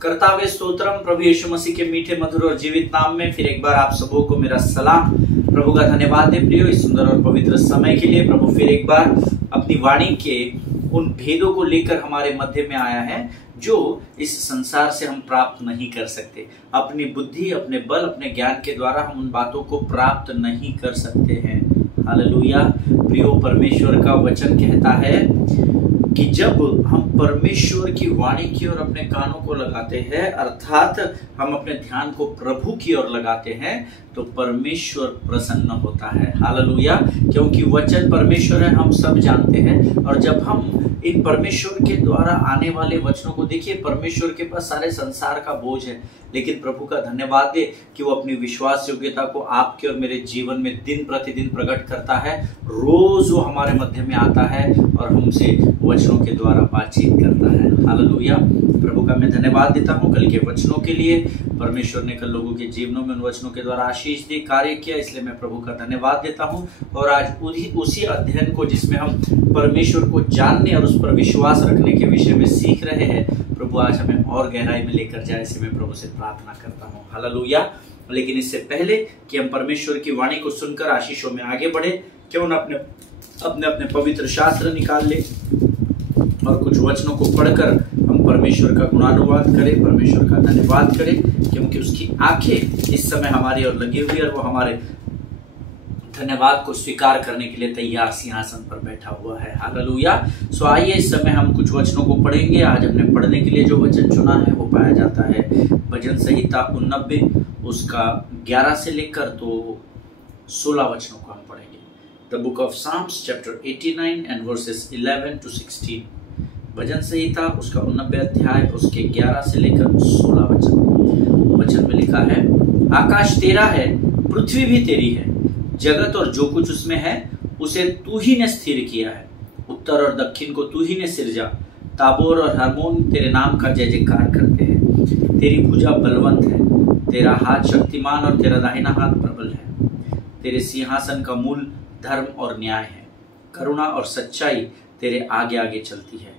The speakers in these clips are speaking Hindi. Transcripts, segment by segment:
कर्तावे स्तोत्रम। प्रभु यीशु मसीह के मीठे मधुर और जीवित नाम में फिर एक बार आप सबों को मेरा सलाम। प्रभु का धन्यवाद है प्रियो, इस सुंदर और पवित्र समय के लिए। प्रभु फिर एक बार अपनी वाणी के उन भेदों को लेकर हमारे मध्य में आया है जो इस संसार से हम प्राप्त नहीं कर सकते। अपनी बुद्धि, अपने बल, अपने ज्ञान के द्वारा हम उन बातों को प्राप्त नहीं कर सकते हैं। हालेलुया। प्रियो, परमेश्वर का वचन कहता है कि जब हम परमेश्वर की वाणी की ओर अपने कानों को लगाते हैं, अर्थात हम अपने ध्यान को प्रभु की ओर लगाते हैं, तो परमेश्वर प्रसन्न होता है। हालेलुया। क्योंकि वचन परमेश्वर है, हम सब जानते हैं। और जब हम इन परमेश्वर के द्वारा आने वाले वचनों को देखिए, परमेश्वर के पास सारे संसार का बोझ है, लेकिन प्रभु का धन्यवाद दे कि वो अपनी विश्वास योग्यता को आपके और मेरे जीवन में दिन प्रतिदिन प्रकट करता है। रोज वो हमारे मध्य में आता है और हमसे वचनों के द्वारा बातचीत करता है। हालेलुया। प्रभु का मैं धन्यवाद देता हूँ कल के वचनों के लिए। परमेश्वर ने कल लोगों के जीवनों में उन वचनों के द्वारा आशीष दी, कार्य किया, इसलिए मैं प्रभु का धन्यवाद देता हूँ। और आज उसी अध्ययन को जिसमें हम परमेश्वर को जानने और उस पर विश्वास रखने के विषय में सीख रहे हैं, प्रभु आज हमें और गहराई में लेकर जाए, ऐसे मैं प्रभु से प्रार्थना करता हूँ। हालेलुया। लेकिन इससे पहले कि हम परमेश्वर की वाणी को सुनकर आशीषों में आगे बढ़े, क्यों न अपने अपने पवित्र शास्त्र निकाल ले और कुछ वचनों को पढ़कर हम परमेश्वर का गुणानुवाद करें, परमेश्वर का धन्यवाद करें, क्योंकि उसकी आंखें इस समय हमारी ओर लगी हुई है और वो हमारे धन्यवाद को स्वीकार करने के लिए तैयार सिंहासन पर बैठा हुआ है। हालेलुया। सो आइए इस समय हम कुछ वचनों को पढ़ेंगे। आज हमने पढ़ने के लिए जो वचन चुना है वो पाया जाता है भजन संहिता 89 उसका 11 से लेकर तो 16 वचनों को हम पढ़ेंगे। The book of Psalms chapter 89 and verses 11 to 16। भजन संहिता उसका 89 अध्याय उसके 11 से लेकर 16 वचन में लिखा है, आकाश तेरा है, पृथ्वी भी तेरी है, जगत और जो कुछ उसमें है उसे तू ही ने स्थिर किया है। उत्तर और दक्षिण को तू ही ने सिरजा। ताबोर और हर्मोन तेरे नाम का जय जयकार करते हैं। तेरी भुजा बलवंत है, तेरा हाथ शक्तिमान और तेरा दाहिना हाथ प्रबल है। तेरे सिंहासन का मूल धर्म और न्याय है, करुणा और सच्चाई तेरे आगे आगे चलती है।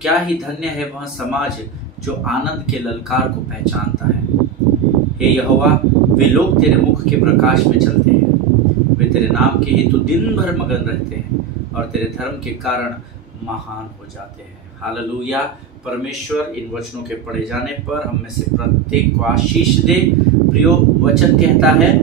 क्या ही धन्य है वह समाज जो आनंद के ललकार को पहचानता है। हे यहोवा, वे लोग तेरे मुख के प्रकाश में चलते हैं। वे तेरे नाम के हेतु दिन भर मगन रहते हैं और तेरे धर्म के कारण महान हो जाते हैं। हालेलुया। परमेश्वर इन वचनों के पढ़े जाने पर हम में से प्रत्येक को आशीष दे। प्रियो, वचन कहता है,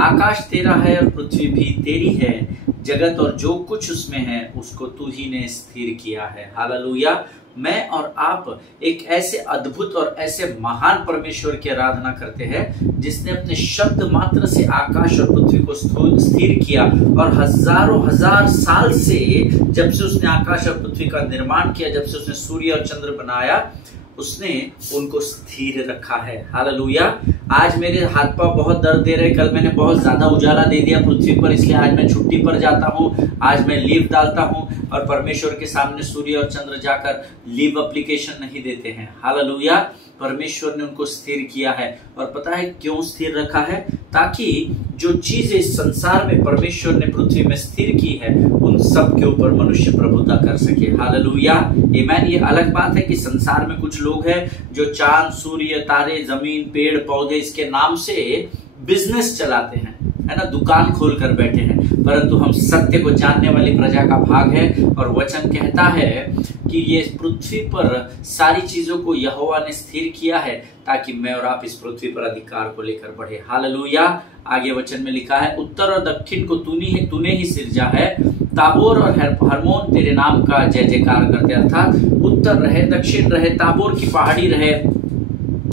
आकाश तेरा है और पृथ्वी भी तेरी है, जगत और जो कुछ उसमें है उसको तू ही ने स्थिर किया है। हालेलुया। मैं और आप एक ऐसे अद्भुत और ऐसे महान परमेश्वर की आराधना करते हैं जिसने अपने शब्द मात्र से आकाश और पृथ्वी को स्थिर किया और हजारों हजार साल से जब से उसने आकाश और पृथ्वी का निर्माण किया, जब से उसने सूर्य और चंद्र बनाया, उसने उनको स्थिर रखा है। हालेलुया। आज मेरे हाथ पांव बहुत दर्द दे रहे, कल मैंने बहुत ज्यादा उजाला दे दिया पृथ्वी पर, इसलिए आज मैं छुट्टी पर जाता हूँ, आज मैं लीव डालता हूँ। और परमेश्वर के सामने सूर्य और चंद्र जाकर लीव एप्लीकेशन नहीं देते हैं। हालेलुया। परमेश्वर ने उनको स्थिर किया है। और पता है क्यों स्थिर रखा है? ताकि जो चीजें इस संसार में परमेश्वर ने पृथ्वी में स्थिर की है उन सब के ऊपर मनुष्य प्रभुता कर सके। हालेलुया। आमीन। ये अलग बात है कि संसार में कुछ लोग हैं जो चांद, सूर्य, तारे, जमीन, पेड़ पौधे इसके नाम से बिजनेस चलाते हैं, है ना, दुकान खोल कर बैठे हैं, परंतु हम सत्य को जानने वाली प्रजा का भाग है। और वचन कहता है कि ये पृथ्वी पर सारी चीजों को यहोवा ने स्थिर किया है ताकि मैं और आप इस पृथ्वी पर अधिकार को लेकर बढ़े। हालेलुया। आगे वचन में लिखा है, उत्तर और दक्षिण को तूने ही सिरजा है, ताबोर और हर्मोन तेरे नाम का जय जयकार करते। अर्थात उत्तर रहे, दक्षिण रहे, ताबोर की पहाड़ी रहे,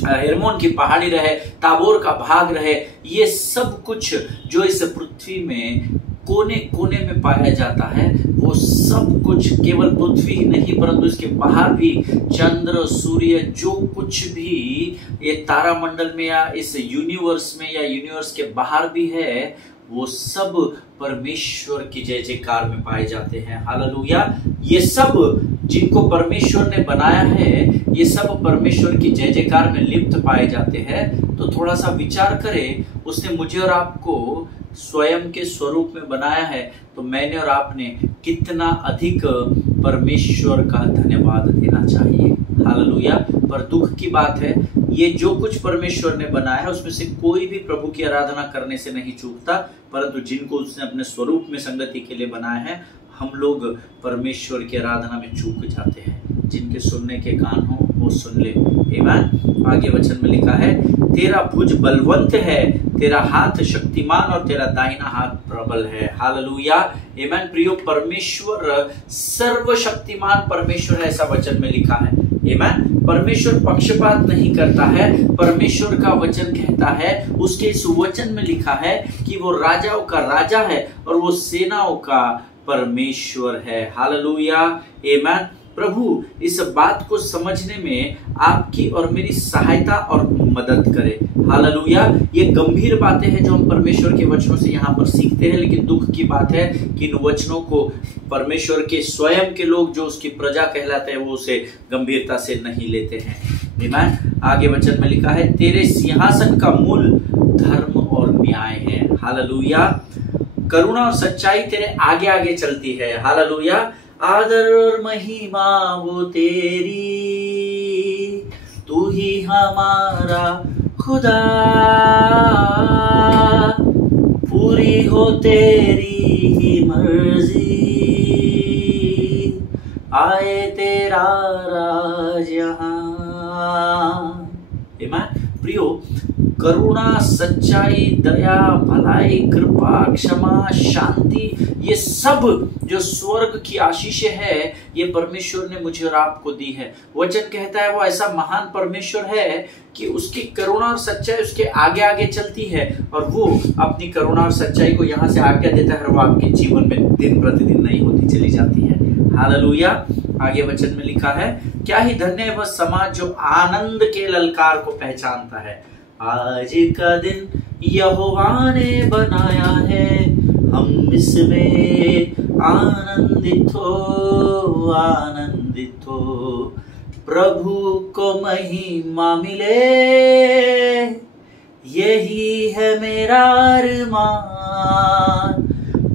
हेर्मोन की पहाड़ी रहे, ताबोर का भाग रहे, ये सब कुछ जो इस पृथ्वी में कोने कोने में पाया जाता है, वो सब कुछ केवल पृथ्वी ही नहीं परंतु इसके बाहर भी चंद्र, सूर्य, जो कुछ भी ये तारामंडल में या इस यूनिवर्स में या यूनिवर्स के बाहर भी है, वो सब परमेश्वर की जय जयकार में पाए जाते हैं। हालेलुया। ये सब जिनको परमेश्वर ने बनाया है, ये सब परमेश्वर की जय जयकार में लिप्त पाए जाते हैं। तो थोड़ा सा विचार करें, उसने मुझे और आपको स्वयं के स्वरूप में बनाया है, तो मैंने और आपने कितना अधिक परमेश्वर का धन्यवाद देना चाहिए। हालेलुया। पर दुख की बात है, ये जो कुछ परमेश्वर ने बनाया है उसमें से कोई भी प्रभु की आराधना करने से नहीं चूकता, परंतु जिनको उसने अपने स्वरूप में संगति के लिए बनाया है, हम लोग परमेश्वर की आराधना में चूक जाते हैं। जिनके सुनने के कान हो वो सुन ले। आमीन। आगे वचन में लिखा है, तेरा भुज बलवंत है, तेरा हाथ शक्तिमान और तेरा दाहिना हाथ प्रबल है। हालेलुया। आमीन। प्रियो, परमेश्वर सर्वशक्तिमान परमेश्वर है, ऐसा वचन में लिखा है। आमीन। परमेश्वर पक्षपात नहीं करता है। परमेश्वर का वचन कहता है, उसके इस वचन में लिखा है कि वो राजाओं का राजा है और वो सेनाओं का परमेश्वर है। हालेलुया। आमीन। प्रभु इस बात को समझने में आपकी और मेरी सहायता और मदद करे। हालेलुया। ये गंभीर बातें हैं जो हम परमेश्वर के वचनों से यहाँ पर सीखते हैं, लेकिन दुख की बात है कि इन वचनों को परमेश्वर के स्वयं के लोग जो उसकी प्रजा कहलाते हैं वो उसे गंभीरता से नहीं लेते हैं। आमीन। आगे वचन में लिखा है, तेरे सिंहासन का मूल धर्म और न्याय है। हालेलुया। करुणा और सच्चाई तेरे आगे आगे चलती है। हालेलुया। आदर और महिमा वो तेरी, तू ही हमारा खुदा, पूरी हो तेरी ही मर्जी, आए तेरा राज यहाँ। प्रियो, करुणा, सच्चाई, दया, भलाई, कृपा, क्षमा, शांति, ये सब जो स्वर्ग की आशीषें है, ये परमेश्वर ने मुझे और आपको दी है। वचन कहता है वो ऐसा महान परमेश्वर है कि उसकी करुणा और सच्चाई उसके आगे आगे चलती है और वो अपनी करुणा और सच्चाई को यहाँ से आज्ञा देता है और वो आपके जीवन में दिन प्रतिदिन नई होती चली जाती है। हालेलुया। आगे वचन में लिखा है, क्या ही धन्य है वह समाज जो आनंद के ललकार को पहचानता है। आज का दिन यहोवा ने बनाया है, हम इसमें आनंदित हो, आनंदित हो। प्रभु को महिमा मिले, यही है मेरा अरमान,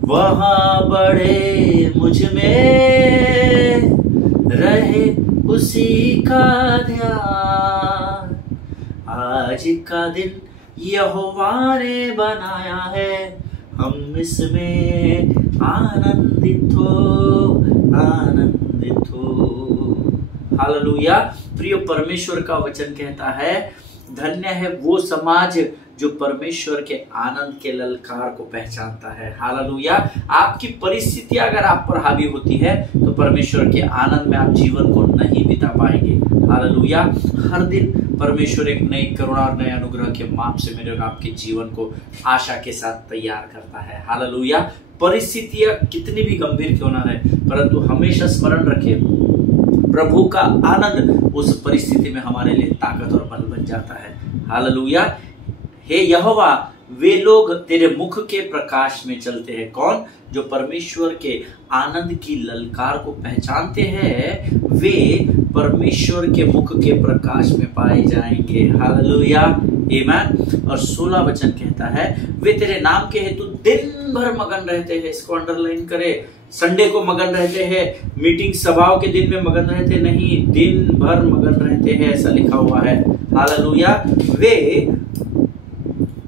वहां बड़े मुझ में रहे उसी का ध्यान। आज का दिन यहोवा ने बनाया है, हम इसमें आनंदित हो, आनंदित हो। हालेलुया। प्रिय, परमेश्वर का वचन कहता है, धन्य है वो समाज जो परमेश्वर के आनंद के ललकार को पहचानता है। हालेलुया। आपकी परिस्थितियां अगर आप पर हावी होती है तो परमेश्वर के आनंद में आप जीवन को नहीं बिता पाएंगे। हालेलुया। हर दिन परमेश्वर एक नई करुणा और नए अनुग्रह के माप से मेरे और आपके जीवन को आशा के साथ तैयार करता है। हालेलुया। परिस्थितियां कितनी भी गंभीर क्यों ना रहे, परंतु हमेशा स्मरण रखें, प्रभु का आनंद उस परिस्थिति में हमारे लिए ताकत और बल बन जाता है। हालेलुया। हे यहोवा, वे लोग तेरे मुख के प्रकाश में चलते हैं। कौन? जो परमेश्वर के आनंद की ललकार को पहचानते हैं, वे परमेश्वर के मुख के प्रकाश में पाए जाएंगे। हालेलुया। आमीन। और 16 वचन कहता है, वे तेरे नाम के हेतु दिन भर मगन रहते हैं। इसको अंडरलाइन करे। संडे को मगन रहते हैं, मीटिंग सभाओं के दिन में मगन रहते नहीं, दिन भर मगन रहते हैं, ऐसा लिखा हुआ है। हालेलुया। वे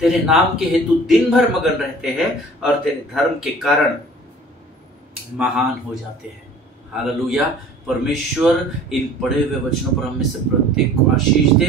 तेरे नाम के हेतु दिन भर मगन रहते हैं और तेरे धर्म के कारण महान हो जाते हैं। हालेलुया। परमेश्वर इन पढ़े हुए वचनों पर हमें से प्रत्येक को आशीष दे।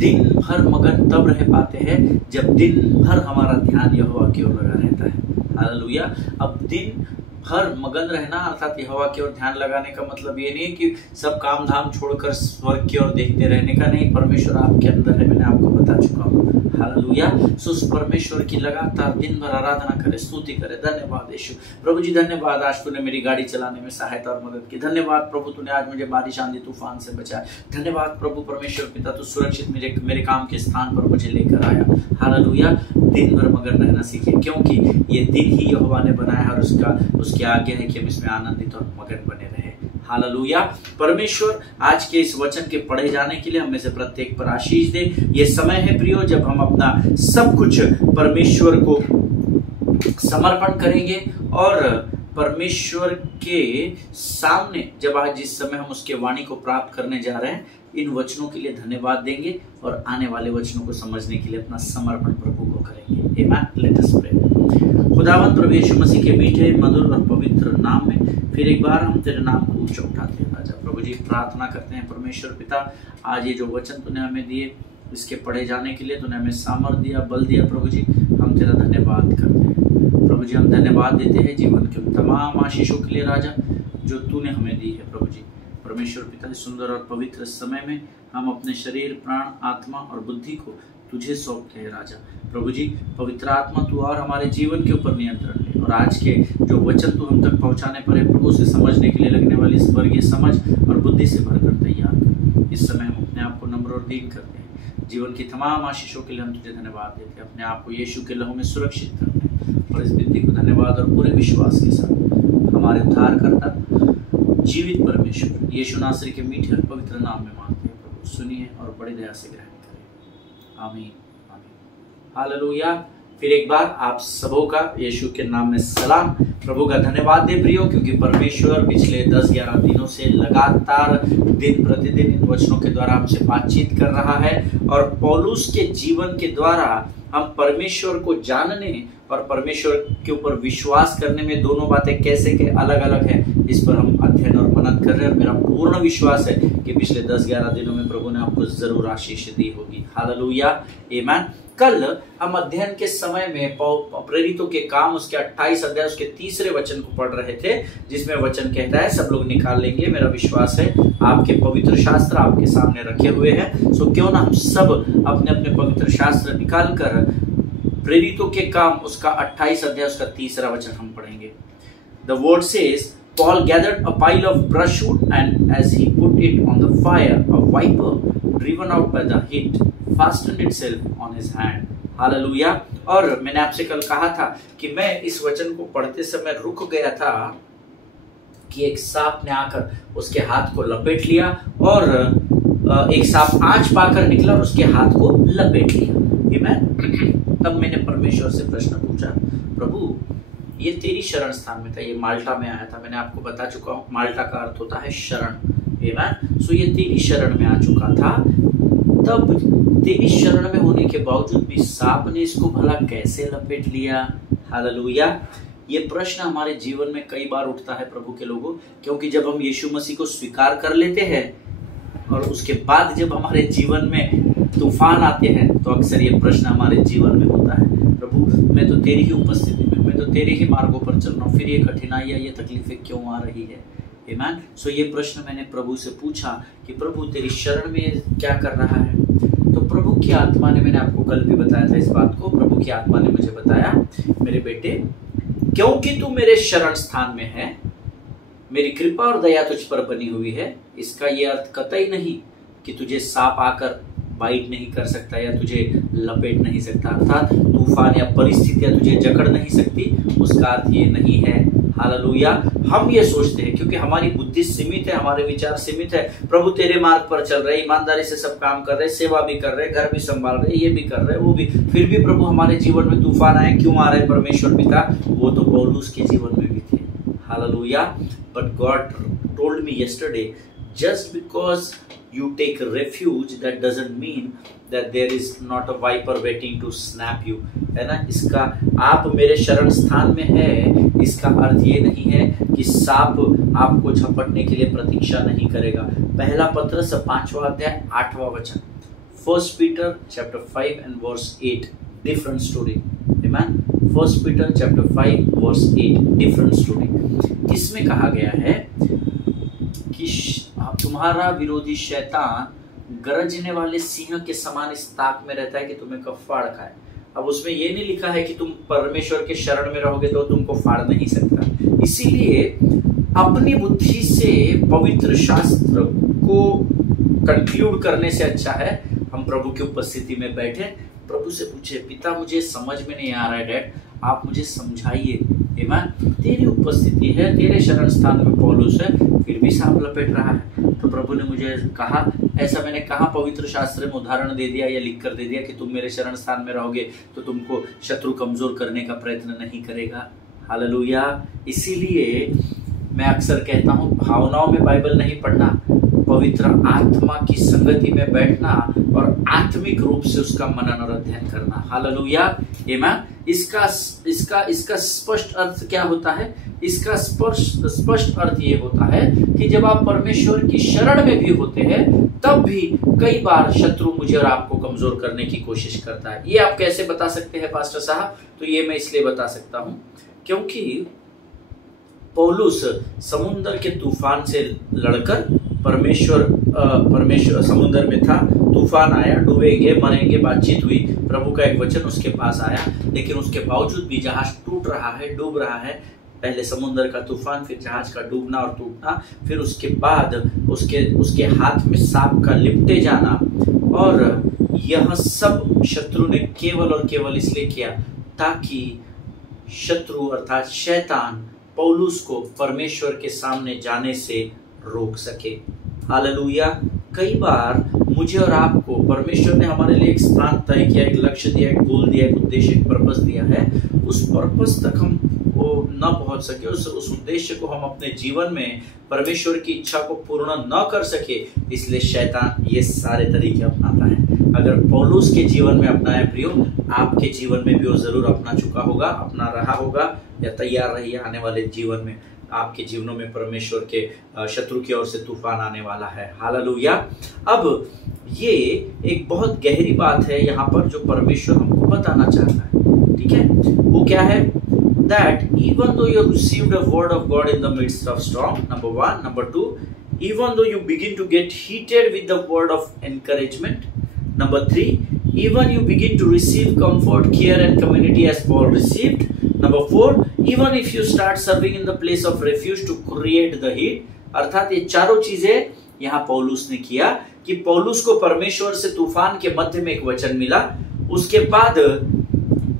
दिन भर मगन तब रह पाते हैं जब दिन भर हमारा ध्यान यहोवा की ओर लगा रहता है। हालेलुया। अब दिन भर मगन रहना अर्थात यहोवा की ओर ध्यान लगाने का मतलब ये नहीं कि सब काम धाम छोड़कर स्वर्ग की ओर देखते रहने का नहीं। परमेश्वर आपके अंदर है, मैंने आपको बता चुका हूँ। हालेलुया। सो उस परमेश्वर की लगातार दिन भर आराधना करे, स्तुति करे। धन्यवाद यीशु। प्रभु जी धन्यवाद, आज तूने मेरी गाड़ी चलाने में सहायता और मदद की। धन्यवाद प्रभु, तूने आज मुझे बारिश आंधी तूफान से बचाया। धन्यवाद प्रभु परमेश्वर पिता, तू सुरक्षित मेरे काम के स्थान पर मुझे लेकर आया। हालेलुया। दिन भर मगन रहना सीखे, क्योंकि ये दिन ही यहोवा ने बनाया और उसकी आज्ञा है कि हम इसमें आनंदित और मगन बने रहे। हालेलुया। परमेश्वर आज के इस वचन के पढ़े जाने के लिए हमें से प्रत्येक पर आशीष दे। ये समय है प्रियो जब हम अपना सब कुछ परमेश्वर को समर्पण करेंगे और परमेश्वर के सामने जब आज जिस समय हम उसके वाणी को प्राप्त करने जा रहे हैं, इन वचनों के लिए धन्यवाद देंगे और आने वाले वचनों को समझने के लिए अपना समर्पण प्रभु को करेंगे। आमीन। Let us pray. खुदावंद प्रभु यीशु मसीह के मीठे, मधुर और पवित्र नाम में फिर एक बार हम तेरे नाम को ऊंचा उठाते हैं राजा। प्रभु जी प्रार्थना करते हैं परमेश्वर पिता, आज ये जो वचन तूने हमें दिए इसके पढ़े जाने के लिए तूने हमें सामर्थ दिया, बल दिया। प्रभु जी हम तेरा धन्यवाद करते हैं। प्रभु जी हम धन्यवाद देते हैं जीवन के तमाम आशीषों के लिए राजा जो तूने हमें दी है। प्रभु जी परमेश्वर पिता, सुंदर और पवित्र समय में हम अपने शरीर, प्राण, आत्मा और बुद्धि को तुझे सौंपते हैं राजा। प्रभु जी पवित्र आत्मा तू और हमारे जीवन के ऊपर नियंत्रण ले और आज के जो वचन तू हम तक पहुंचाने पर है प्रभु, से समझने के लिए लगने वाली स्वर्गीय समझ और बुद्धि से भरकर तैयार कर। इस समय हम अपने आप को नम्र और दीन करते हैं। जीवन की तमाम आशीषों के लिए हम तुझे धन्यवाद देते हैं। अपने आप को यीशु के लहू में सुरक्षित करते हैं और इस विनती को धन्यवाद और पूरे विश्वास के साथ हमारे उद्धारकर्ता जीवित परमेश्वर यीशु नासरी के मीठे और पवित्र नाम में मांगते हैं। प्रभु सुनिए और बड़ी दया से ग्रहण करें। आमीन आमीन। हालेलुया। फिर एक बार आप सबों का यीशु के नाम में सलाम। प्रभु का धन्यवाद दे प्रियो, क्योंकि परमेश्वर पिछले 10-11 दिनों से लगातार दिन प्रतिदिन इन वचनों के द्वारा हमसे बातचीत कर रहा है और पौलुस के जीवन के द्वारा हम परमेश्वर को जानने और परमेश्वर के ऊपर विश्वास करने में दोनों बातें कैसे के अलग अलग हैं, इस पर हम अध्ययन और मनन कर रहे हैं। और मेरा पूर्ण विश्वास है कि पिछले 10-11 दिनों में प्रभु ने आपको जरूर आशीष दी होगी। हालेलुया आमीन। कल हम अध्ययन के समय में प्रेरितों के काम उसके 28 अध्याय उसके 3 वचन को पढ़ रहे थे, जिसमें वचन कहता है, सब लोग निकाल लेंगे, मेरा विश्वास है आपके पवित्र शास्त्र आपके सामने रखे हुए हैं। सो क्यों ना हम सब अपने अपने पवित्र शास्त्र निकाल कर प्रेरितों के काम उसका 28 अध्याय उसका 3 वचन हम पढ़ेंगे। The word says, Paul gathered a pile of brushwood and as he put it on the fire, a viper driven out by the heat fastened itself on his hand. Hallelujah. और मैंने आपसे कल कहा था कि मैं इस वचन को पढ़ते समय रुक गया था कि एक सांप ने आकर उसके हाथ को लपेट लिया और एक सांप आंच पाकर निकला और उसके हाथ को लपेट लिया। तब मैंने परमेश्वर से प्रश्न पूछा, प्रभु ये तेरी शरण स्थान में था, ये माल्टा में आया था, मैंने आपको बता चुका हूँ माल्टा का अर्थ होता है शरण। सो ये तेरी शरण में आ चुका था, तब तेरी शरण में होने के बावजूद भी सांप ने इसको भला कैसे लपेट लिया। हालेलुया। ये प्रश्न हमारे जीवन में कई बार उठता है प्रभु के लोगों, क्योंकि जब हम यीशु मसीह को स्वीकार कर लेते हैं और उसके बाद जब हमारे जीवन में तूफान आते हैं तो अक्सर ये प्रश्न हमारे जीवन में होता है, प्रभु मैं तो तेरी ही उपस्थिति में, मैं तो तेरे ही मार्गों पर चल रहा हूँ, फिर ये कठिनाइयाँ ये तकलीफें क्यों आ रही है। आमीन। सो ये प्रश्न मैंने प्रभु से पूछा कि प्रभु तेरी शरण में क्या कर रहा है। तो प्रभु की आत्मा ने, मैंने आपको कल भी बताया था इस बात को, प्रभु की आत्मा ने मुझे बताया, मेरे बेटे क्योंकि तू मेरे शरण स्थान में है, मेरी कृपा और दया तुझ पर बनी हुई है, इसका ये अर्थ कतई नहीं कि तुझे सांप आकर बाइट नहीं कर सकता या तुझे लपेट नहीं सकता, अर्थात तूफान या परिस्थितियां तुझे जकड़ नहीं सकती, उसका अर्थ ये नहीं है। हालेलुया। हम ये सोचते हैं क्योंकि हमारी बुद्धि सीमित है, हमारे विचार सीमित है, प्रभु तेरे मार्ग पर चल रहे, ईमानदारी से सब काम कर रहे, सेवा भी कर रहे, घर भी संभाल रहे, ये भी कर रहे, वो भी, फिर भी प्रभु हमारे जीवन में तूफान आए क्यों आ रहे परमेश्वर पिता। वो तो पौलुस के जीवन में भी थे। Hallelujah. But God told me yesterday, just because you take refuge that doesn't mean that there is not a viper waiting to snap you, है ना। इसका आप मेरे शरण स्थान में है, इसका अर्थ ये नहीं है कि सांप आपको झपटने के लिए प्रतीक्षा नहीं करेगा। पहला पत्रस 5वां अध्याय 8वां वचन, 1 Peter chapter 5 and verse 8, different story। आमीन। 1 Peter chapter 5 verse 8, different story। इसमें कहा गया है कि तुम्हारा विरोधी शैतान गरजने वाले सिंह के समान इस ताक में रहता है कि तुम्हें कब फाड़ खाए। अब उसमें ये नहीं लिखा है कि तुम परमेश्वर के शरण में रहोगे तो तुमको फाड़ नहीं सकता। इसीलिए अपनी बुद्धि से पवित्र शास्त्र को कंक्लूड करने से अच्छा है हम प्रभु की उपस्थिति में बैठे, प्रभु से पूछे, पिता मुझे समझ में नहीं आ रहा है डैड, आप मुझे समझाइए। आमीन। तेरी उपस्थिति है, तेरे शरण स्थान में पौलुस है, फिर भी सांप लपेट रहा है। तो प्रभु ने मुझे कहा, ऐसा मैंने कहा पवित्र शास्त्र में उदाहरण दे दिया या लिख कर दे दिया कि तुम मेरे शरण स्थान में रहोगे तो तुमको शत्रु कमजोर करने का प्रयत्न नहीं करेगा। हालेलुया। इसीलिए मैं अक्सर कहता हूँ भावनाओं में बाइबल नहीं पढ़ना, पवित्र आत्मा की संगति में बैठना और आत्मिक रूप से उसका मनन और अध्ययन करना। हालेलुया, आमीन। इसका स्पष्ट अर्थ क्या होता है? इसका स्पष्ट अर्थ ये होता है कि जब आप परमेश्वर की शरण में भी होते हैं तब भी कई बार शत्रु मुझे और आपको कमजोर करने की कोशिश करता है। ये आप कैसे बता सकते हैं पास्टर साहब? तो ये मैं इसलिए बता सकता हूं क्योंकि पौलुस समुद्र के तूफान से लड़कर परमेश्वर समुद्र में था, तूफान आया, डूबेंगे मरेंगे बातचीत हुई, प्रभु का एक वचन उसके पास आया, लेकिन उसके बावजूद भी जहाज टूट रहा है, डूब रहा है। पहले समुद्र का तूफान, फिर जहाज का डूबना और टूटना, फिर उसके बाद उसके हाथ में सांप का लिपटे जाना, और यह सब शत्रु ने केवल और केवल इसलिए किया ताकि शत्रु अर्थात शैतान पौलुस को परमेश्वर के सामने जाने से रोक सके। हालेलुया। कई बार मुझे और आपको परमेश्वर ने हमारे लिए एक स्थान तय किया, एक लक्ष्य दिया, एक गोल दिया, एक उद्देश्य, एक पर्पस दिया है। उस पर्पस तक हम वो न पहुंच सके, उस उद्देश्य को हम अपने जीवन में परमेश्वर की इच्छा को पूर्ण न कर सके, इसलिए शैतान ये सारे तरीके अपनाता है। अगर पौलुस के जीवन में अपनाया प्रियो, आपके जीवन में भी वो जरूर अपना चुका होगा, अपना रहा होगा, या तैयार रहिए आने वाले जीवन में आपके जीवनों में परमेश्वर के शत्रु की ओर से तूफान आने वाला है। हालेलुया। अब ये एक बहुत गहरी बात है यहाँ पर जो परमेश्वर हमको बताना चाहता है, ठीक है? वो क्या है? That even though you received a word of God in the midst of storm, number one. Number two, even though you begin to get heated with the word of encouragement. Number three, even you begin to receive comfort, care and community as Paul received. Number four, even if you start serving in the place of refuge to create the heat. अर्थात ये चारों चीजें यहाँ पौलुस ने किया कि पौलुस को परमेश्वर से तूफान के मध्य में एक वचन मिला, उसके बाद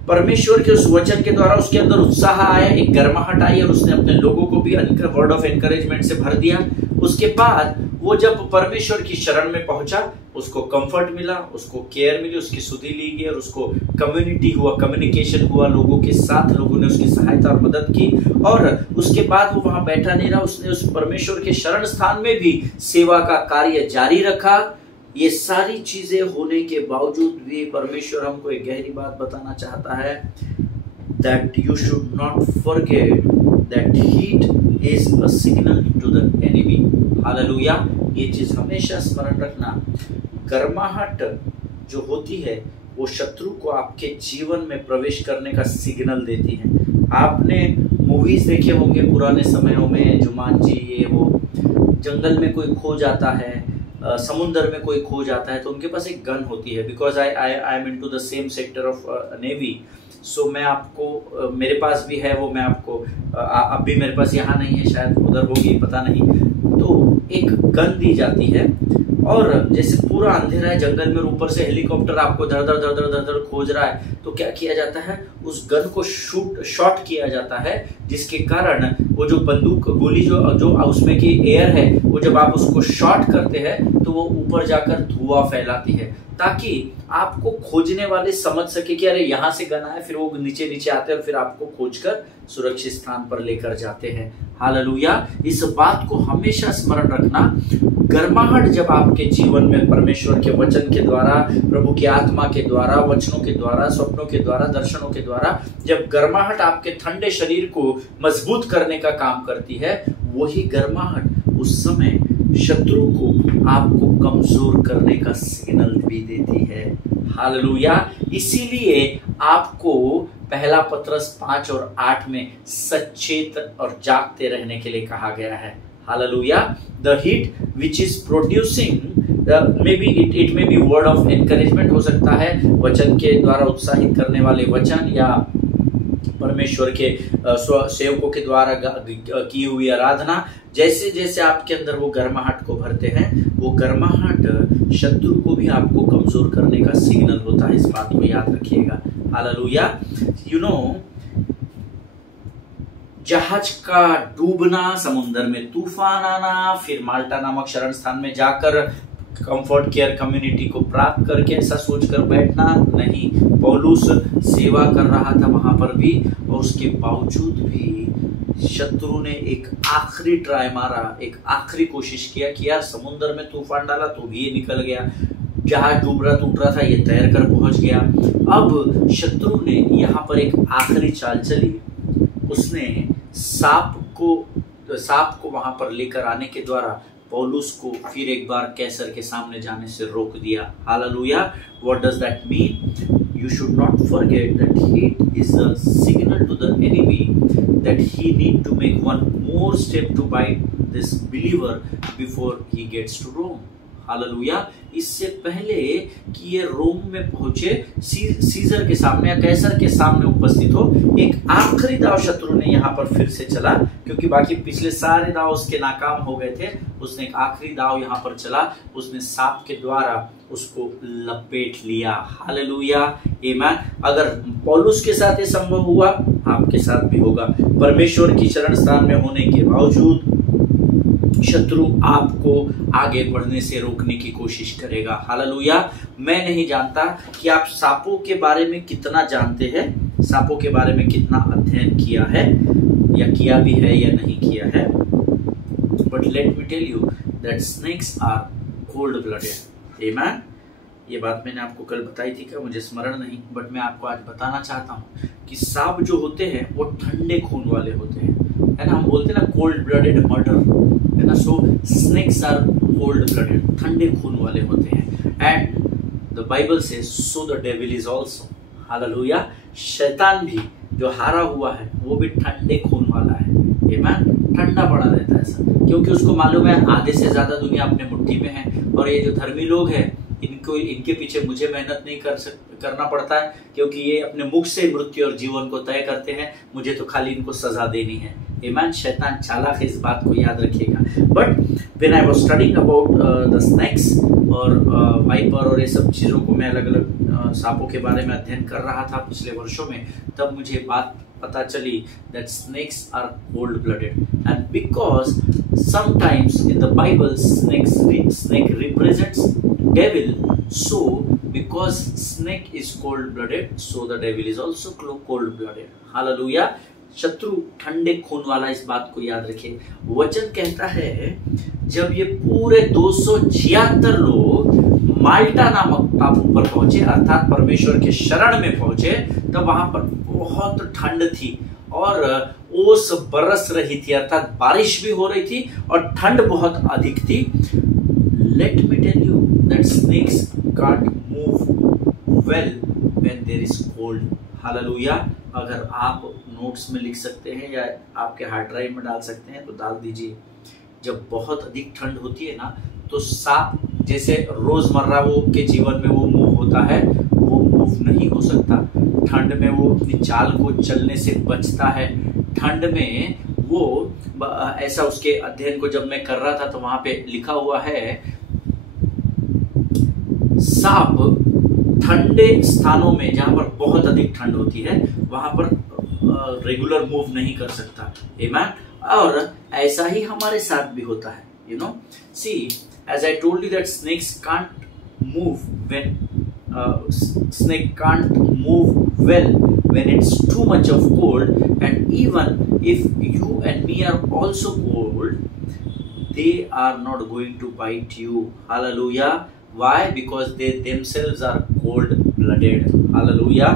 परमेश्वर के उस वचन के द्वारा उसके अंदर उत्साह आया, एक गर्माहट आई और उसने अपने लोगों को भी वर्ड ऑफ एनकरेजमेंट से भर दिया। उसके बाद वो जब परमेश्वर की शरण में पहुंचा, उसको कंफर्ट मिला, उसको केयर मिली, उसकी सुधि ली गई और उसको कम्युनिटी हुआ, कम्युनिकेशन हुआ, लोगों के साथ लोगों ने उसकी सहायता और मदद की। और उसके बाद वो वहां बैठा नहीं रहा, उसने उस परमेश्वर के शरण स्थान में भी सेवा का कार्य जारी रखा। ये सारी चीजें होने के बावजूद भी परमेश्वर हमको एक गहरी बात बताना चाहता है, that you should not forget that heat is a signal to the enemy. Hallelujah. ये चीज हमेशा स्मरण रखना, गर्माहट जो होती है वो शत्रु को आपके जीवन में प्रवेश करने का सिग्नल देती है। आपने मूवीज देखे होंगे पुराने समयों में, जुमान जी ये वो, जंगल में कोई खो जाता है, समुद्र में कोई खो जाता है तो उनके पास एक गन होती है। Because I am into the same sector of navy, so मैं आपको, मेरे पास भी है वो, मैं आपको अब भी मेरे पास यहाँ नहीं है, शायद उधर होगी, पता नहीं। तो एक गन दी जाती है और जैसे पूरा अंधेरा है जंगल में, ऊपर से हेलीकॉप्टर आपको धड़ धड़ धड़ धड़ धड़ खोज रहा है, तो क्या किया जाता है, उस गन को शॉट किया जाता है, जिसके कारण वो जो बंदूक गोली जो उसमें की एयर है, वो जब आप उसको शॉट करते हैं तो वो ऊपर जाकर धुआं फैलाती है, ताकि आपको खोजने वाले समझ सके कि अरे यहाँ से गन आया, फिर वो नीचे नीचे आते हैं और फिर आपको खोजकर सुरक्षित स्थान पर लेकर जाते हैं। हालेलुया। इस बात को हमेशा स्मरण रखना, गर्माहट जब आपके जीवन में परमेश्वर के वचन के द्वारा, प्रभु की आत्मा के द्वारा, वचनों के द्वारा, स्वप्नों के द्वारा, दर्शनों के द्वारा, जब गर्माहट आपके ठंडे शरीर को मजबूत करने का काम करती है, वही गर्माहट उस समय शत्रु को आपको कमजोर करने का सिग्नल भी देती है। हालेलुया। इसीलिए आपको पहला पत्रस 5 और 8 में सचेत और जागते रहने के लिए कहा गया है। Hallelujah. The heat which is producing, may be it may be word of encouragement हो सकता है, वचन के द्वारा उत्साहित करने वाले वचन, या परमेश्वर के सेवकों के द्वारा की हुई आराधना। जैसे जैसे आपके अंदर वो गर्माहट को भरते हैं, वो गर्माहट शत्रु को भी आपको कमजोर करने का सिग्नल होता है। इस बात को याद रखिएगा। हालेलुया। यू नो, जहाज का डूबना, समुद्र में तूफान आना, फिर माल्टा नामक शरण स्थान में जाकर कंफर्ट केयर कम्युनिटी को प्राप्त करके ऐसा सोचकर बैठना नहीं। पौलुस सेवा कर रहा था वहां पर भी, और उसके बावजूद भी शत्रु ने एक आखिरी ट्राई मारा, एक आखिरी कोशिश किया कि यार समुद्र में तूफान डाला तो भी ये निकल गया, जहाज डूब रहा टूट रहा था ये तैर कर पहुंच गया। अब शत्रु ने यहाँ पर एक आखिरी चाल चली, उसने सांप को वहां पर लेकर आने के द्वारा पौलुस को फिर एक बार कैसर के सामने जाने से रोक दिया। Hallelujah. What does that mean? You should not forget that heat is a signal to the enemy that he need to make one more step to bite this believer before he gets to Rome. Hallelujah. इससे पहले कि ये रोम में पहुंचे, सीजर के सामने या कैसर के सामने उपस्थित हो, एक आखिरी दाव शत्रु ने यहाँ पर फिर से चला, क्योंकि बाकी पिछले सारे दाव उसके नाकाम हो गए थे। उसने एक आखिरी दाव यहाँ पर चला, उसने सांप के द्वारा उसको लपेट लिया। हालेलुया, आमीन। अगर पौलुस के साथ ये संभव हुआ, आपके साथ भी होगा। परमेश्वर की चरण स्थान में होने के बावजूद शत्रु आपको आगे बढ़ने से रोकने की कोशिश करेगा। हालेलुया। मैं नहीं जानता कि आप सांपों के बारे में कितना जानते हैं, सांपों के बारे में कितना अध्ययन किया है या किया भी है या नहीं किया है, but let me tell you that snakes are cold blooded. आमीन। ये बात मैंने आपको कल बताई थी क्या, मुझे स्मरण नहीं, बट मैं आपको आज बताना चाहता हूँ कि सांप जो होते हैं वो ठंडे खून वाले होते हैं, है ना। हम बोलते हैं ना कोल्ड ब्लडेड मर्डर, है ना। सो स्नेक्स आर कोल्ड ब्लडेड, ठंडे खून वाले होते हैं। एंड द बाइबल से so the devil is also. Hallelujah. शैतान भी जो हारा हुआ है वो भी ठंडे खून वाला है। आमीन। ठंडा पड़ा रहता है ऐसा, क्योंकि उसको मालूम है आधे से ज्यादा दुनिया अपने मुट्ठी में है, और ये जो धर्मी लोग हैं इनके पीछे मुझे मेहनत नहीं करना पड़ता है, क्योंकि ये अपने मुख से मृत्यु और जीवन को तय करते हैं, मुझे तो खाली इनको सजा देनी है। आमीन। शैतान चालाक है, इस बात को याद रखिएगा। But when I was studying about the snakes और वाइपर और ये सब चीजों को, मैं अलग अलग सांपों के बारे में अध्ययन कर रहा था पिछले वर्षों में, तब मुझे बात पता चली that snakes are cold blooded, and because sometimes in the Bible snake represents devil, so because snake is cold blooded, so the devil is also cold blooded. Hallelujah. शत्रु ठंडे खून वाला, इस बात को याद रखें। वचन कहता है जब ये पूरे 276 लोग माल्टा नामक टापू पर पहुंचे, अर्थात परमेश्वर के शरण में पहुंचे, तब वहां पर बहुत ठंड थी और ओस बरस रही थी, अर्थात बारिश भी हो रही थी और ठंड बहुत अधिक थी। Let me tell you that snakes can't move well when there is cold. हालेलुया। अगर आप नोट्स में लिख सकते हैं या आपके हार्ड ड्राइव में डाल सकते हैं तो डाल दीजिए। जब बहुत अधिक ठंड होती है ना, तो सांप जैसे रोजमर्रा वो के जीवन में वो मूव होता है, वो मूव नहीं हो सकता। ठंड में वो अपनी चाल को चलने से बचता है। ठंड में वो ऐसा, उसके अध्ययन को जब मैं कर रहा था तो वहां पे लिखा हुआ है सांप ठंडे स्थानों में जहां पर बहुत अधिक ठंड होती है वहां पर रेगुलर मूव नहीं कर सकता। आमीन। और ऐसा ही हमारे साथ भी होता है। You know, see as I told you that snakes can't move well when it's too much of cold, and even if you and me are also cold, they are not going to bite you. Hallelujah. Why? Because they themselves are cold blooded. Hallelujah.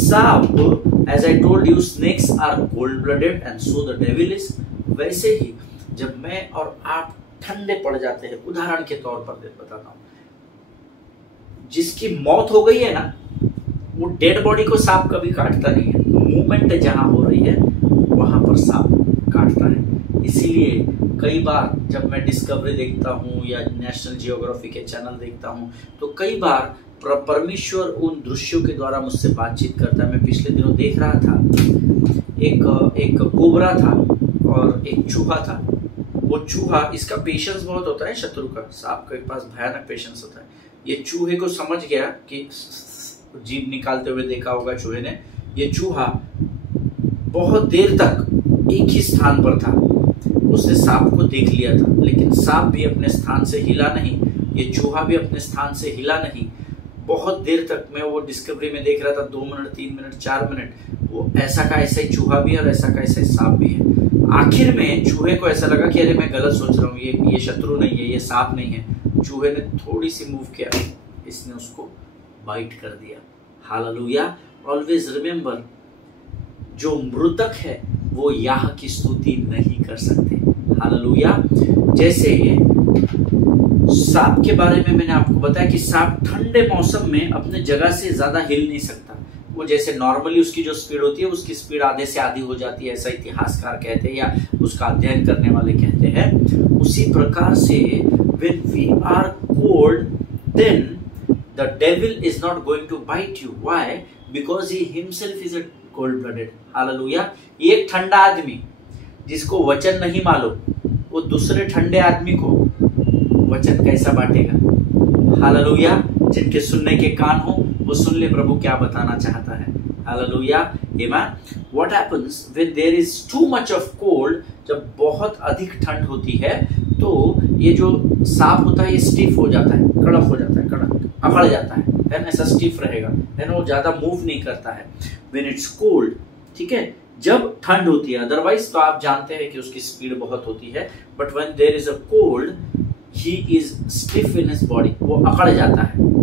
सांप, as I told you, snakes are cold blooded and so the devil is. वैसे ही जब मैं और आप ठंडे पड़ जाते हैं, उदाहरण के तौर पर बताता हूं, जिसकी मौत हो गई है ना, वो डेड बॉडी को सांप कभी काटता नहीं है। मूवमेंट जहां हो रही है वहां पर सांप काटता है। इसीलिए कई बार जब मैं डिस्कवरी देखता हूं या नेशनल जियोग्राफी के चैनल देखता हूं, तो कई बार परमेश्वर उन दृश्यों के द्वारा मुझसे बातचीत करता है। मैं पिछले दिनों देख रहा था, एक कोबरा था और एक चूहा था। वो चूहा, इसका पेशेंस बहुत होता है शत्रु का, सांप के पास भयानक पेशेंस होता है। ये चूहे को समझ गया कि जीभ निकालते हुए देखा होगा चूहे ने, ये चूहा बहुत देर तक एक ही स्थान पर था। उसने सांप को देख लिया था, लेकिन सांप भी अपने स्थान से हिला नहीं, ये चूहा भी अपने स्थान से हिला नहीं। बहुत देर तक मैं वो डिस्कवरी में देख रहा था, 2 मिनट, 3 मिनट, 4 मिनट। वो ऐसा का ऐसा ही चूहा भी है और ऐसा का ऐसा ही सांप भी है। आखिर में चूहे को ऐसा लगा कि अरे मैं गलत सोच रहा हूँ, ये शत्रु नहीं है, ये सांप नहीं है। चूहे ने थोड़ी सी मूव किया, इसने उसको बाइट कर दिया। हालेलुया। ऑलवेज रिमेंबर, जो मृतक है वो याह की स्तुति नहीं कर सकते। हालेलुया। जैसे सांप के बारे में मैंने आपको बताया कि सांप ठंडे मौसम में अपने जगह से ज्यादा हिल नहीं सकता। वो जैसे नॉर्मली उसकी जो स्पीड होती है उसकी स्पीड आधे से आधी हो जाती है, ऐसा इतिहासकार कहते हैं या उसका अध्ययन करने वाले कहते हैं। उसी प्रकार से when we are cold, then the devil is not going to bite you. Why? Because he himself is a cold-blooded. Hallelujah. एक ठंडा आदमी जिसको वचन नहीं मालूम, वो दूसरे ठंडे आदमी को वचन कैसा बांटेगा? हालेलुया। जिनके सुनने के कान हो वो सुन ले प्रभु क्या बताना चाहता है। हालेलुया। आमेन। What happens when there is too much of cold, जब बहुत अधिक ठंड होती है तो ये जो सांप होता है ये स्टिफ हो जाता है, कड़क हो जाता है, कड़क अकड़ जाता है ना, ऐसा स्टिफ रहेगा, है ना, वो ज्यादा मूव नहीं करता है व्हेन इट्स कोल्ड। ठीक है, जब ठंड होती है, अदरवाइज तो आप जानते हैं कि उसकी स्पीड बहुत होती है, but when there is a cold he is stiff in his body, वो अकड़ जाता है।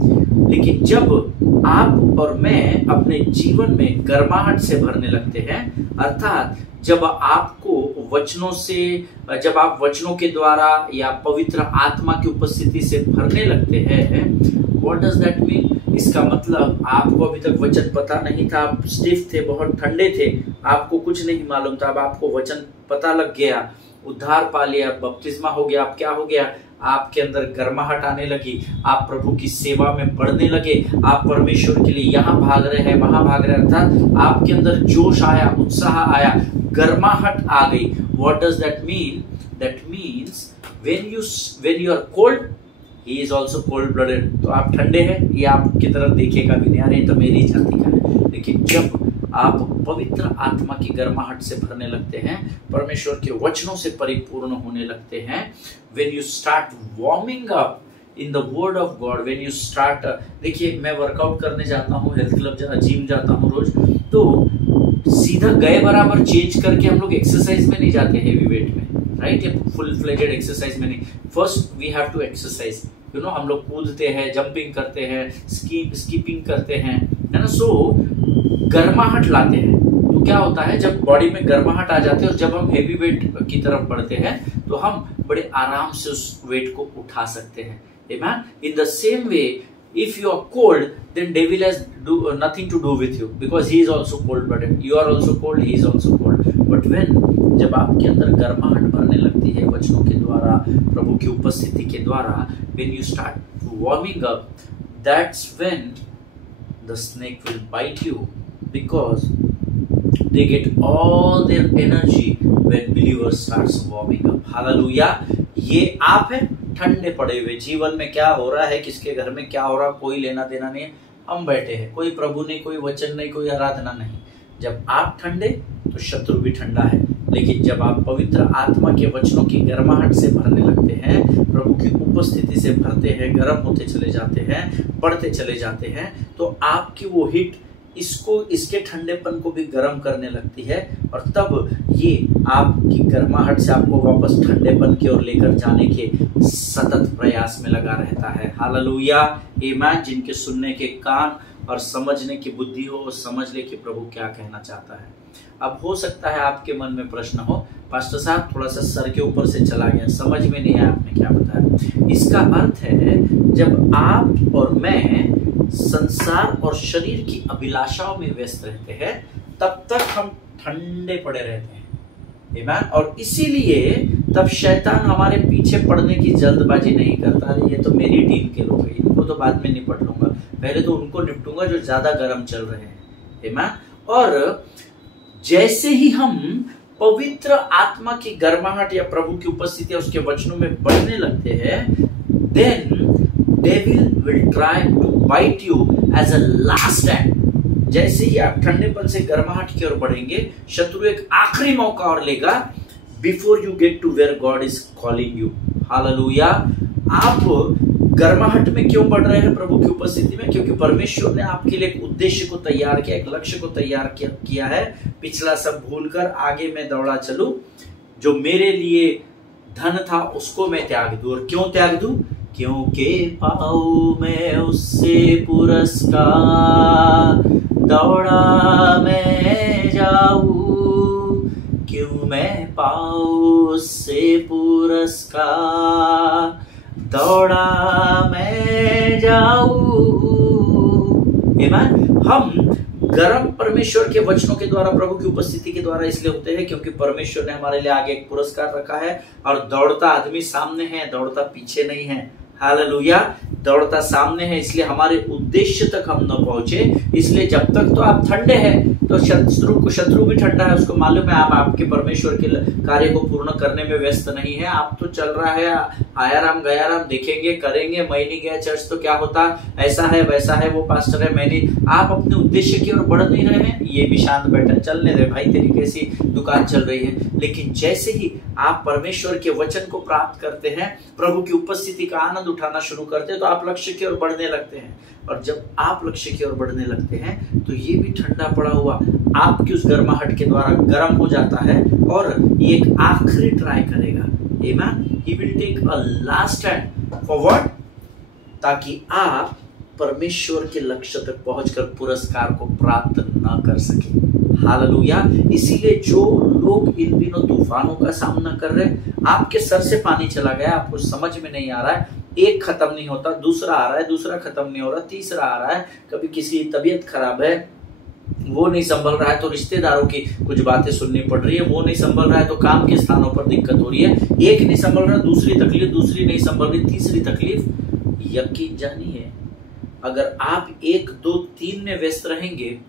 लेकिन जब आप और मैं अपने जीवन में गर्माहट से भरने लगते हैं, अर्थात जब आपको वचनों से, जब आप वचनों के द्वारा या पवित्र आत्मा की उपस्थिति से भरने लगते हैं, व्हाट डज दैट मीन? इसका मतलब आपको अभी तक वचन पता नहीं था, आप स्टिफ थे, बहुत ठंडे थे, आपको कुछ नहीं मालूम था। अब आपको वचन पता लग गया, उद्धार पा लिया, बपतिस्मा हो गया, अब क्या हो गया? आपके अंदर गर्माहट आने लगी, आप प्रभु की सेवा में बढ़ने लगे, आप परमेश्वर के लिए यहाँ भाग रहे हैं, वहां भाग रहे हैं, अर्थात आपके अंदर जोश आया, उत्साह आया, गर्माहट आ गई। What does that mean? That means when you are cold, he is also cold blooded। तो आप ठंडे हैं, ये आपकी तरफ देखेगा भी नहीं, अरे तो मेरी जाति का है। लेकिन जब आप पवित्र आत्मा की गर्माहट से भरने लगते हैं, परमेश्वर के वचनों से परिपूर्ण होने लगते हैं, when you start warming up in the word of God, when you start, देखिए मैं वर्कआउट करने जाता हूँ, हेल्थ क्लब जिम जाता हूँ रोज, तो सीधा गए बराबर चेंज करके हम लोग एक्सरसाइज में नहीं जाते हेवी वेट में, राइट? ये फुल फ्लेजेड एक्सरसाइज में नहीं। First we have to exercise, you know, हम लोग कूदते हैं, जंपिंग करते हैं, स्कीपिंग करते हैं, है ना, सो गर्माहट लाते हैं। तो क्या होता है, जब बॉडी में गर्माहट आ जाती है और जब हम हेवी वेट की तरफ बढ़ते हैं तो हम बड़े आराम से उस वेट को उठा सकते हैं। Amen? In the same way, if you are cold, then devil has nothing to do with you because he is also cold-blooded. You are also cold, he is also cold. But when, जब आपके अंदर गर्माहट भरने लगती है वचनों के द्वारा, प्रभु की उपस्थिति के द्वारा, when you start warming up, that's when the snake will bite you because they get all their energy when believers starts warming up. Hallelujah. ये आप है ठंडे पड़े हुए, जीवन में क्या हो रहा है, किसके घर में क्या हो रहा है, कोई लेना देना नहीं, हम बैठे हैं, कोई प्रभु नहीं, कोई वचन नहीं, कोई आराधना नहीं। जब आप ठंडे तो शत्रु भी ठंडा है। लेकिन जब आप पवित्र आत्मा के वचनों की गर्माहट से भरने लगते हैं, प्रभु की उपस्थिति से भरते हैं, गर्म होते चले जाते हैं, बढ़ते चले जाते हैं, तो आपकी वो हिट इसके ठंडेपन को भी गर्म करने लगती है, और तब ये आपकी गर्माहट से आपको वापस ठंडेपन की ओर लेकर जाने के सतत प्रयास में लगा रहता है। हालेलुया। आमीन। जिनके सुनने के कान और समझने की बुद्धि हो, समझ ले कि प्रभु क्या कहना चाहता है। अब हो सकता है आपके मन में प्रश्न हो, पास्टर साहब थोड़ा सा सर के ऊपर से चला गया, समझ में नहीं आया आपने क्या बताया। इसका अर्थ है, जब आप और मैं संसार और शरीर की अभिलाषाओं में व्यस्त रहते हैं, तब तक हम ठंडे पड़े रहते हैं। आमीन। और इसीलिए तब शैतान हमारे पीछे पड़ने की जल्दबाजी नहीं करता, ये तो मेरी टीम के लोग हैं, इनको तो बाद में निपट लूंगा, पहले तो उनको निपटूंगा जो ज्यादा गर्म चल रहे हैं। आमीन। और जैसे ही हम पवित्र आत्मा की गर्माहट या प्रभु की उपस्थिति या उसके वचनों में बढ़ने लगते हैं, then devil will try to bite you as a last stand। जैसे ही आप ठंडेपन से गर्माहट की ओर बढ़ेंगे, शत्रु एक आखिरी मौका और लेगा, before you get to where God is calling you. Hallelujah. आप गर्माहट में क्यों बढ़ रहे हैं प्रभु की उपस्थिति में? क्योंकि परमेश्वर ने आपके लिए एक उद्देश्य को तैयार किया, एक लक्ष्य को तैयार किया है। पिछला सब भूलकर आगे मैं दौड़ा चलूं, जो मेरे लिए धन था उसको मैं त्याग दूं। और क्यों त्याग दूं? क्योंकि पाऊं मैं उससे पुरस्कार, दौड़ा मैं जाऊं, क्यों मैं पाऊं उससे पुरस्कार, दौड़ा मैं जाऊं। आमीन। हम गर्म परमेश्वर के वचनों के द्वारा, प्रभु की उपस्थिति के द्वारा इसलिए होते हैं क्योंकि परमेश्वर ने हमारे लिए आगे एक पुरस्कार रखा है। और दौड़ता आदमी सामने है, दौड़ता पीछे नहीं है। हालेलुया। दौड़ता सामने है, इसलिए हमारे उद्देश्य तक हम न पहुंचे। इसलिए जब तक तो आप ठंडे हैं तो शत्रु भी ठंडा है, उसको मालूम है आप आपके परमेश्वर के कार्य को पूर्ण करने में व्यस्त नहीं है। आप तो चल रहा है, आया राम गया राम, देखेंगे करेंगे, मैं नहीं गया चर्च तो क्या होता, ऐसा है वैसा है, वो पास्टर है, मैंने। आप अपने उद्देश्य की ओर बढ़ नहीं रहे हैं। ये भी शांत बैठा, चलने दे भाई, तेरी कैसी दुकान चल रही है। लेकिन जैसे ही आप परमेश्वर के वचन को प्राप्त करते हैं, प्रभु की उपस्थिति का आनंद उठाना शुरू करते हैं, तो आप लक्ष्य की ओर बढ़ने लगते हैं। और जब आप लक्ष्य की ओर बढ़ने लगते हैं तो ये भी ठंडा पड़ा हुआ आपकी उस गर्माहट के द्वारा गर्म हो जाता है और ये एक आखिरी ट्राई करेगा। आमीन। He will take a last stand for what? ताकि आप परमेश्वर के लक्ष्य तक पहुंचकर पुरस्कार को प्राप्त न कर सके। हालेलुया। इसीलिए जो लोग इन दिनों तूफानों का सामना कर रहे हैं, आपके सर से पानी चला गया, आपको समझ में नहीं आ रहा है, एक खत्म नहीं होता, दूसरा आ रहा है, दूसरा खत्म नहीं हो रहा, तीसरा आ रहा है, कभी किसी की तबीयत खराब है, वो नहीं संभल रहा है तो रिश्तेदारों की कुछ बातें सुननी पड़ रही है, वो नहीं संभल रहा है तो काम के स्थानों पर दिक्कत हो रही है, एक नहीं संभल रहा, दूसरी तकलीफ, दूसरी नहीं संभल रही, तीसरी तकलीफ। यकीन जानिए, अगर आप 1, 2, 3 में व्यस्त रहेंगे,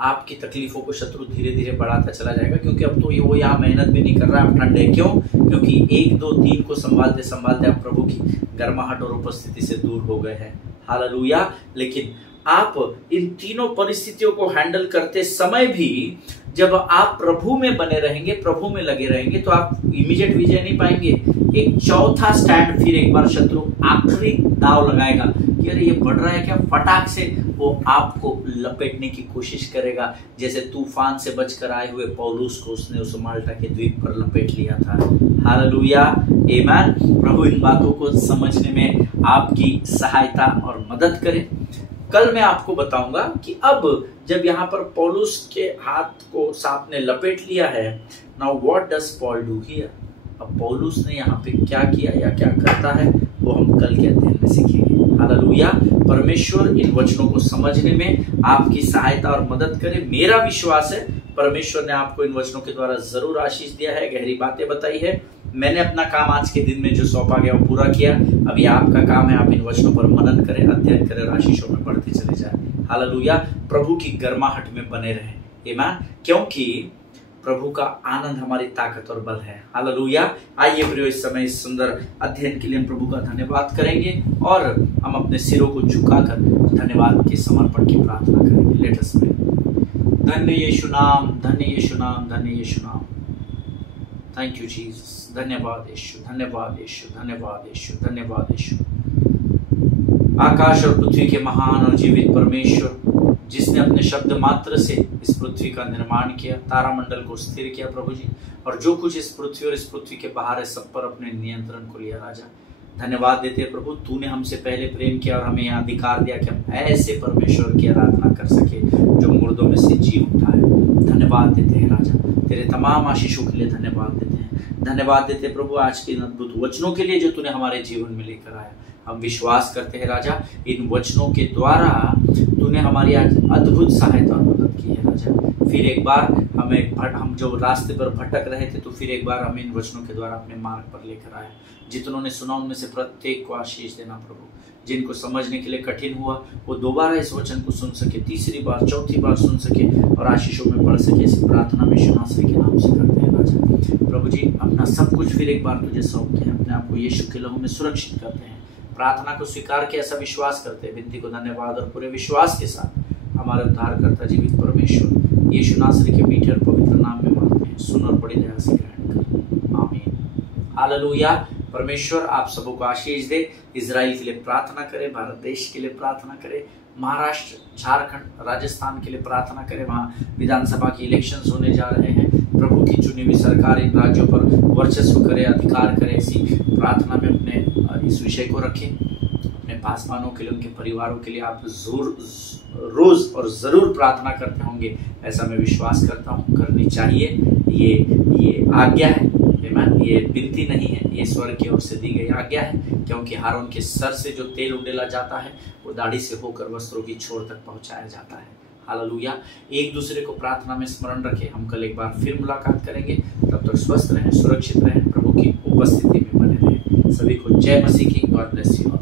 आपकी तकलीफों को शत्रु धीरे धीरे बढ़ाता चला जाएगा। क्योंकि अब तो वो यहाँ मेहनत भी नहीं कर रहा है, आप ठंडे क्यों? क्योंकि 1, 2, 3 को संभालते संभालते आप प्रभु की गर्माहट और उपस्थिति से दूर हो गए हैं। हालेलुया। लेकिन आप इन तीनों परिस्थितियों को हैंडल करते समय भी जब आप प्रभु में बने रहेंगे, प्रभु में लगे रहेंगे, तो आप इमीडिएट विजय नहीं पाएंगे। एक चौथा स्टैंड फिर एक बार शत्रु आखिरी दाव लगाएगा कि अरे ये बढ़ रहा है क्या, फटाक से वो आपको लपेटने की कोशिश करेगा। जैसे तूफान से बचकर आए हुए पौलुस को उसने उस माल्टा के द्वीप पर लपेट लिया था। हालेलुया। आमीन। प्रभु इन बातों को समझने में आपकी सहायता और मदद करे। कल मैं आपको बताऊंगा कि अब जब यहाँ पर पौलुस के हाथ को सांप ने लपेट लिया है, now what does Paul do here? अब पौलुस ने यहाँ पे क्या किया या क्या करता है, वो हम कल के अध्ययन में सीखेंगे। हालेलुया। परमेश्वर इन वचनों को समझने में आपकी सहायता और मदद करे। मेरा विश्वास है परमेश्वर ने आपको इन वचनों के द्वारा जरूर आशीष दिया है, गहरी बातें बताई है। मैंने अपना काम आज के दिन में जो सौंपा गया वो पूरा किया। अभी आपका काम है, आप इन वचनों पर मनन करें, अध्ययन करें, आशीषों में बढ़ते चले जाएं। हालेलुया। प्रभु की गर्माहट में बने रहें। आमीन। क्योंकि प्रभु का आनंद हमारी ताकत और बल है। हालेलुया। आइए प्रियो, इस समय इस सुंदर अध्ययन के लिए हम प्रभु का धन्यवाद करेंगे और हम अपने सिरों को झुकाकर धन्यवाद के समर्पण की प्रार्थना करेंगे। Let us pray. धन्य यीशु नाम, धन्य यीशु नाम, धन्य यीशु नाम। Thank you Jesus. धन्यवाद यीशु, धन्यवाद यीशु, धन्यवाद यीशु, धन्यवाद यीशु। आकाश और पृथ्वी के महान और जीवित परमेश्वर, जिसने अपने शब्द मात्र से इस पृथ्वी का निर्माण किया, तारामंडल को स्थिर किया प्रभु जी, और जो कुछ इस पृथ्वी और इस पृथ्वी के बाहर है सब पर अपने नियंत्रण को लिया राजा। धन्यवाद देते हैं प्रभु, तूने हमसे पहले प्रेम किया और हमें यहाँ अधिकार दिया कि हम ऐसे परमेश्वर की आराधना कर सके जो मुर्दों में से जी उठा है। धन्यवाद देते हैं राजा, तेरे तमाम आशीषों के लिए धन्यवाद देते हैं। धन्यवाद देते हैं प्रभु आज के इन अद्भुत वचनों के लिए जो तूने हमारे जीवन में लेकर आया। हम विश्वास करते हैं राजा, इन वचनों के द्वारा तूने हमारी आज अद्भुत सहायता और मदद की है राजा। फिर एक बार हम जो रास्ते पर भटक रहे थे, तो फिर एक बार हमें इन वचनों के द्वारा अपने मार्ग पर लेकर आया। जितनों ने सुना उनमें से प्रत्येक को आशीष देना प्रभु। जिनको समझने के लिए कठिन हुआ वो दोबारा इस वचन को सुन सके, तीसरी बार, चौथी बार सुन सके और आशीषों में बढ़ सके। इस प्रार्थना में यीशु नासरी के नाम से करते हैं राजा। प्रभु जी, अपना सब कुछ फिर एक बार तुझे सौंपते हैं, अपने आप को यीशु के लहू में सुरक्षित करते हैं। प्रार्थना को स्वीकार के ऐसा विश्वास करते हैं। विनती को धन्यवाद और पूरे विश्वास के साथ हमारे उद्धारकर्ता जीवित परमेश्वर यीशु नासरी के मीठे और पवित्र नाम में मांगते हैं। सुन और बड़ी दया से ग्रहण कर। आमीन। हालेलुया। परमेश्वर आप सबों को आशीष दे। इजराइल के लिए प्रार्थना करें, भारत देश के लिए प्रार्थना करें, महाराष्ट्र, झारखंड, राजस्थान के लिए प्रार्थना करें। वहाँ विधानसभा की इलेक्शंस होने जा रहे हैं। प्रभु की चुनी हुई सरकार इन राज्यों पर वर्चस्व करे, अधिकार करे, ऐसी प्रार्थना में अपने इस विषय को रखें। अपने पासवानों के लिए, उनके परिवारों के लिए आप रोज और जरूर प्रार्थना करते होंगे, ऐसा मैं विश्वास करता हूँ। करनी चाहिए। ये आज्ञा है, ये विनती नहीं है, ये स्वर्ग की ओर से दी गई आज्ञा है। क्योंकि हारून के सर से जो तेल उंडेला जाता है वो दाढ़ी से होकर वस्त्रों की छोर तक पहुंचाया जाता है। हालेलुया। एक दूसरे को प्रार्थना में स्मरण रखें। हम कल एक बार फिर मुलाकात करेंगे। तब तक स्वस्थ रहें, सुरक्षित रहें, प्रभु की उपस्थिति में बने रहें। सभी को जय मसीह की। God bless you.